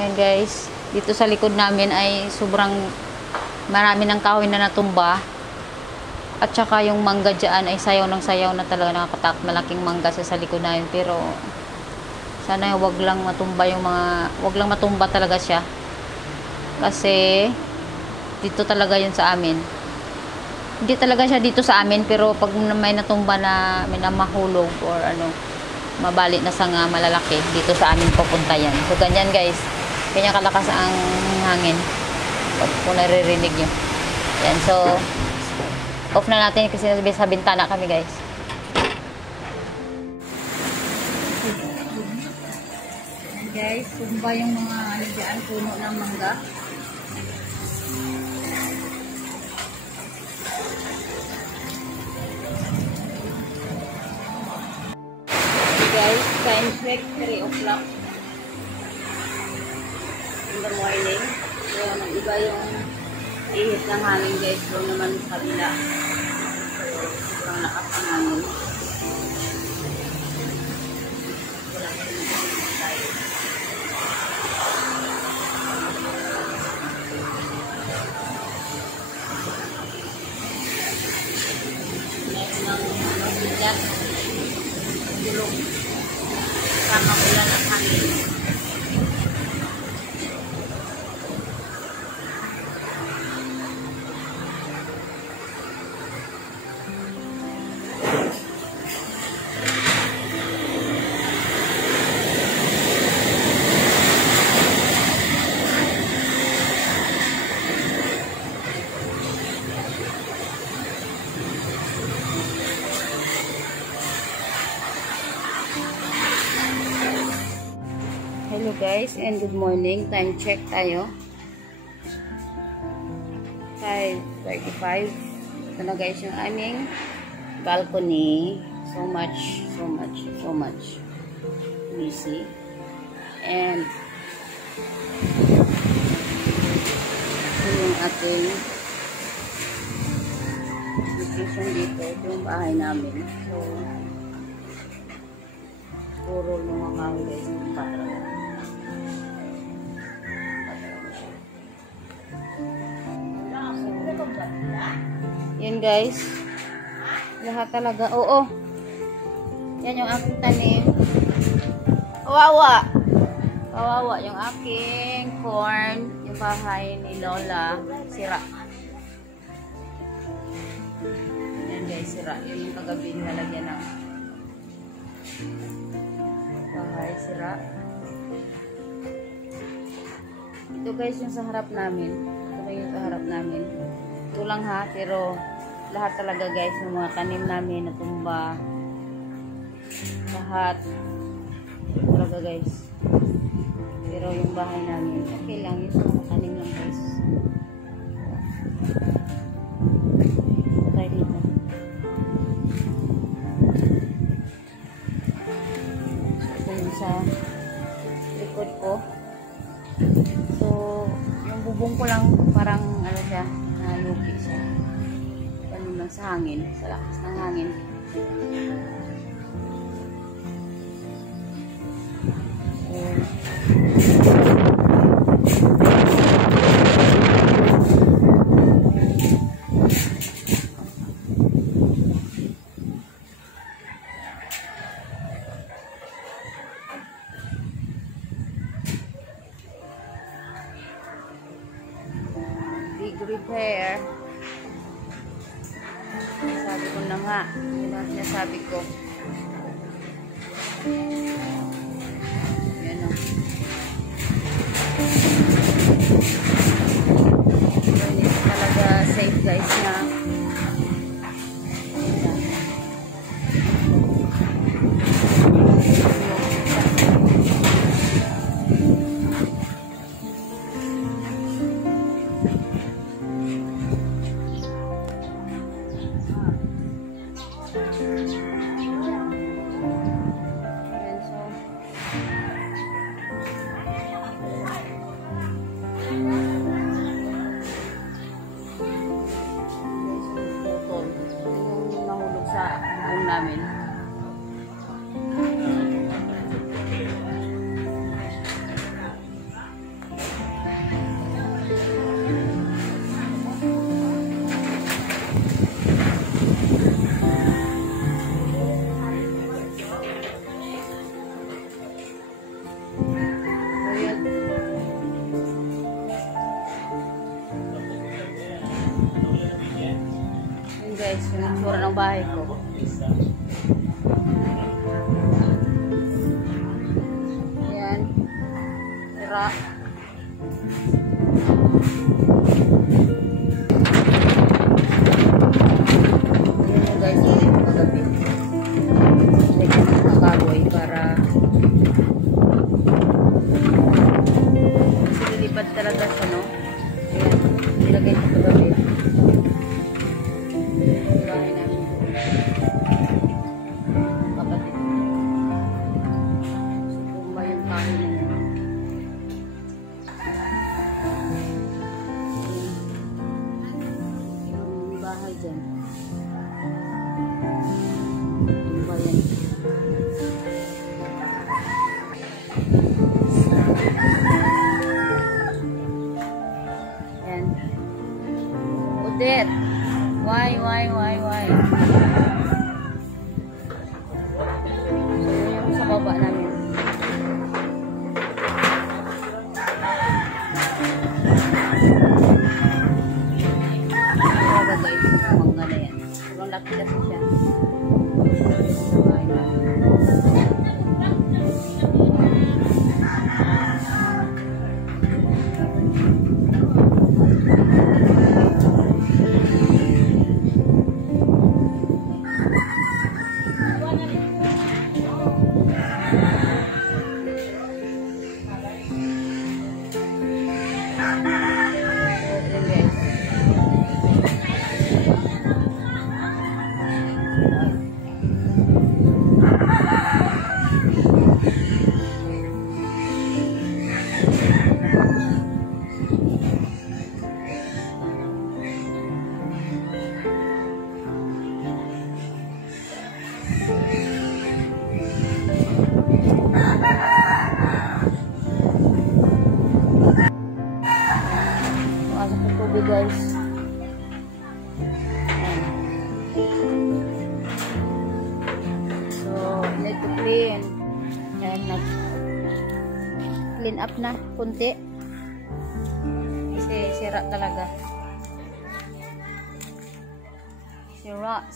Ayan guys, dito sa likod namin ay sobrang marami ng kahoy na natumba. At saka yung mangga dyan ay sayaw ng sayaw na talaga, nakakatak. Malaking mangga sa likod namin. Pero sana wag lang matumba yung wag lang matumba talaga siya. Kasi dito talaga yun sa amin. Hindi talaga siya dito sa amin, pero pag may natumba na may namahulog or ano, mabali na sanga malalaki, dito sa amin pupunta yan. So ganyan guys, ganyan kalakas ang hangin kung naririnig nyo. Yan, so off na natin kasi sa bintana kami guys. Yan guys, tumba yung mga ano dyan, puno ng mangga. Guys, time check 3 o'clock in the morning. So, nag-iba yung ihit ng hangin guys. So, naman sa kabila. So, sobrang lakas ang hangin. Wala ko na tayo. Next ng mabigat. Tulog. Sama ulan at hangin. Hello guys and good morning. Time check tayo. 5:35. Ito na guys yung aming balcony. So much busy. And ito yung ating location dito. Ito yung bahay namin. So puro mga kahoy guys ng para. Yan guys. Lahat talaga. Oo. Yan yung aking tanim. Kawawa. Kawawa yung aking corn. Yung bahay ni Lola. Sira. Yan guys, sira. Yun yung kagabi nalagyan ng bahay. Sira. Ito guys yung sa harap namin. Ito yung sa harap namin. Ito lang ha, pero lahat talaga guys ng mga tanim namin natumba. Lahat talaga guys. Pero yung bahay namin okay lang, yung mga tanim lang guys. Ito tayo dito. Ito yung sa likod ko. So yung bubong ko lang parang ano siya, naluki siya. Ganun lang sa hangin, sa lakas ng hangin. Big repair. Sabi ko na nga, yun ang sinasabi ko. Yan o. Hindi talaga safe guys na. guys, yung itsura ng bahay ko. Ayan. Sira. Ayan mo guys, ulit magabi. Check yung kahoy para kasi lilipad talaga siya, no? Ayan. Nilagay ko kagabi. Bahay namin. Kapatid. Sumba yung kahoy na yun. Yung bahay dyan. Sumba yan. Yan. Odette. Why? So, yung sa baba namin. Talaga guys, mangga na yan. Sobrang laki kasi siya. Guys, so need to clean. Yan, nag-clean up na kunti kasi sira talaga, sira